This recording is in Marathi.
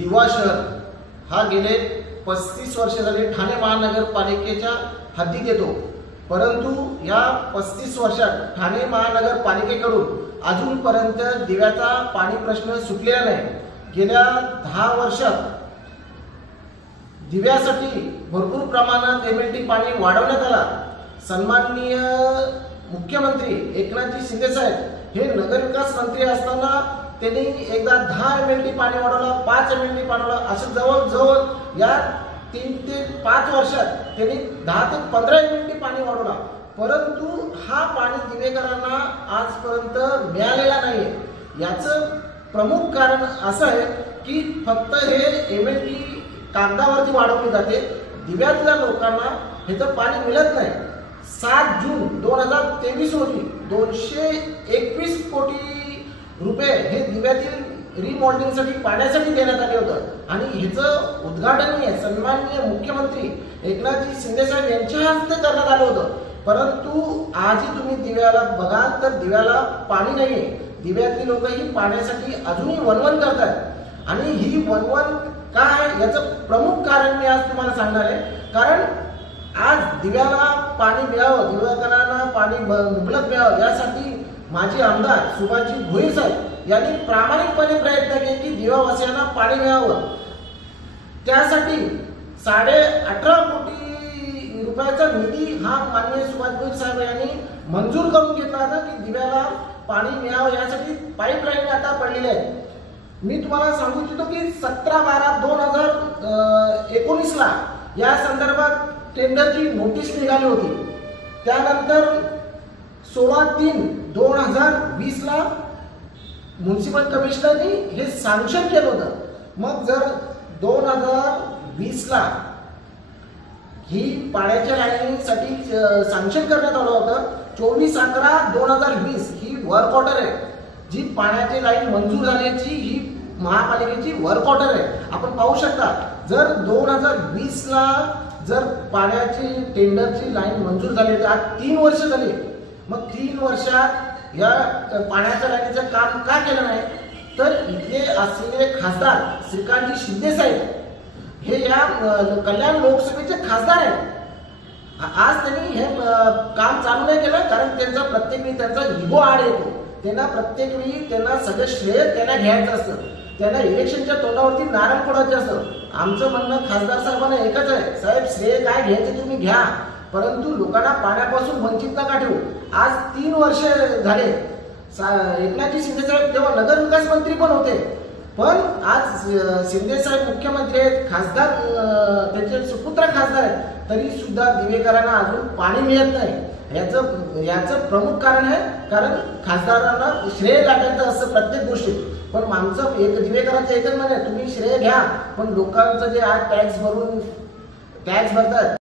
दिवा शहर हा गेले 35 वर्ष झाले ठाणे महानगरपालिकेच्या हद्दीत येतो, परंतु या 35 वर्षात ठाणे महानगरपालिकेकडून अजूनपर्यंत दिव्याचा पाणी प्रश्न सुटलेला नाही। गेल्या 10 वर्षात दिव्यासाठी भरपूर प्रमाणात एमएलटी पाणी वाढवण्यात आला। सन्माननीय मुख्यमंत्री एकनाथजी शिंदे साहेब हे नगरविकास मंत्री असताना त्यांनी एकदा 10 एमएलटी पाणी वाढवलं, 5 एमएलटी पाणी वाढवलं, असं जवळजवळ या 3 ते 5 वर्षात त्यांनी 10 ते 15 एमएलटी पाणी वाढवला, परंतु हा पाणी दिवेकरांना आजपर्यंत मिळालेला नाही। याचं प्रमुख कारण असं आहे की फक्त हे एमएलटी कागदावरती वाढवली जाते, दिव्यातल्या लोकांना ह्याचं पाणी मिळत नाही। 7 जून 2023 रोजी 221 कोटी रुपये हे दिव्यातील रिमॉडेलिंगसाठी पाण्यासाठी देण्यात आले होतं आणि ह्याचं उद्घाटन सन्माननीय मुख्यमंत्री एकनाथजी शिंदे साहेब यांच्या हस्ते करण्यात आलं होतं, परंतु आजही तुम्ही दिव्याला बघाल तर दिव्याला पाणी नाहीये। दिव्यातली लोक ही पाण्यासाठी अजूनही वणवण करतात आणि ही वणवण काय याचं प्रमुख कारण मी आज तुम्हाला सांगणार आहे। कारण आज दिव्याला पाणी मिळावं, दिव्याकरांना पाणी मुबलक मिळावं यासाठी माजी आमदार सुभाषजी भोईर साहेब यांनी प्रामाणिकपणे प्रयत्न केले की दिवावासियांना पाणी मिळावं। त्यासाठी 18.5 कोटी रुपयाचा निधी हा माननीय सुभाष भोईर साहेब यांनी मंजूर करून घेतला होता की दिव्याला पाणी मिळावं यासाठी पाईपलाईन आता पडलेली आहे। मी तुम्हाला सांगू इच्छितो की 17/12/2019 ला या संदर्भात टेंडरची नोटीस निघाली होती। त्यानंतर 16/3/2020 ला म्युनिसिपल कमिशनरनी हे सँक्शन केलं होतं। मग जर 2020 ला ही पाण्याच्या लाईनीसाठी सँक्शन करण्यात आलं होतं, 24/11/2020 ही वर्क ऑर्डर आहे, जी पाण्याची लाईन मंजूर झाल्याची ही महापालिकेची वर्क ऑर्डर आहे। आपण पाहू शकता जर 2020 ला जर पाण्याची टेंडरची लाईन मंजूर झाली तर आज 3 वर्ष झाली, मग 3 वर्षात या पाण्याच्या लाईनीचं काम का केलं नाही? तर इथले असलेले खासदार श्रीकांतजी शिंदे साहेब हे या कल्याण लोकसभेचे खासदार आहेत। आज त्यांनी हे काम चालू नाही केलं कारण त्यांचा प्रत्येक वेळी त्यांचा इगो आड येतो, त्यांना प्रत्येक वेळी त्यांना सगळं श्रेय त्यांना घ्यायचं असतं, त्यांना इलेक्शनच्या तोंडावरती नारळ फोडायचं असतं। आमचं म्हणणं खासदार साहेबांना एकच आहे, साहेब श्रेय काय घ्यायचं तुम्ही घ्या, परंतु लोकांना पाण्यापासून वंचित नका ठेवू। आज 3 वर्ष झाले एकनाथजी शिंदे साहेब तेव्हा नगरविकास मंत्री पण होते, पण आज शिंदे साहेब मुख्यमंत्री आहेत, खासदार त्यांचे सुपुत्र खासदार आहेत, तरी सुद्धा दिवेकरांना अजून पाणी मिळत नाही। याचं प्रमुख कारण आहे कारण खासदारांना श्रेय लाटायचं असतं प्रत्येक गोष्टीत। पण आमचं दिवेकरांचं एकच म्हणणं आहे, तुम्ही श्रेय घ्या, पण लोकांचं जे आज टॅक्स भरतात